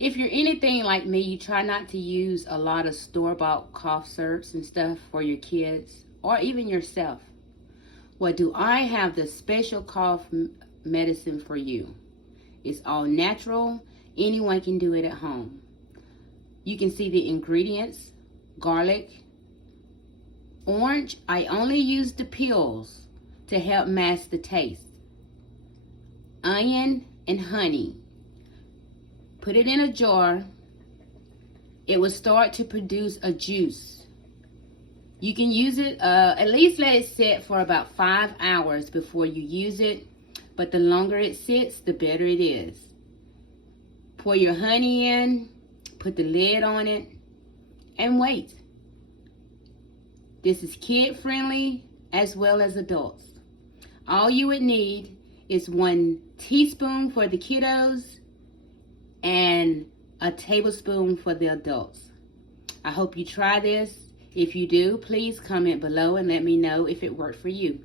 If you're anything like me, you try not to use a lot of store-bought cough syrups and stuff for your kids or even yourself. What do I have the special cough medicine for you? It's all natural. Anyone can do it at home. You can see the ingredients: garlic, orange. I only use the peels to help mask the taste. Onion and honey. Put it in a jar. It will start to produce a juice. You can use it, at least let it sit for about 5 hours before you use it. But the longer it sits, the better it is. Pour your honey in, put the lid on it, and wait. This is kid friendly as well as adults. All you would need is 1 teaspoon for the kiddos and a tablespoon for the adults. I hope you try this. If you do, please comment below and let me know if it worked for you.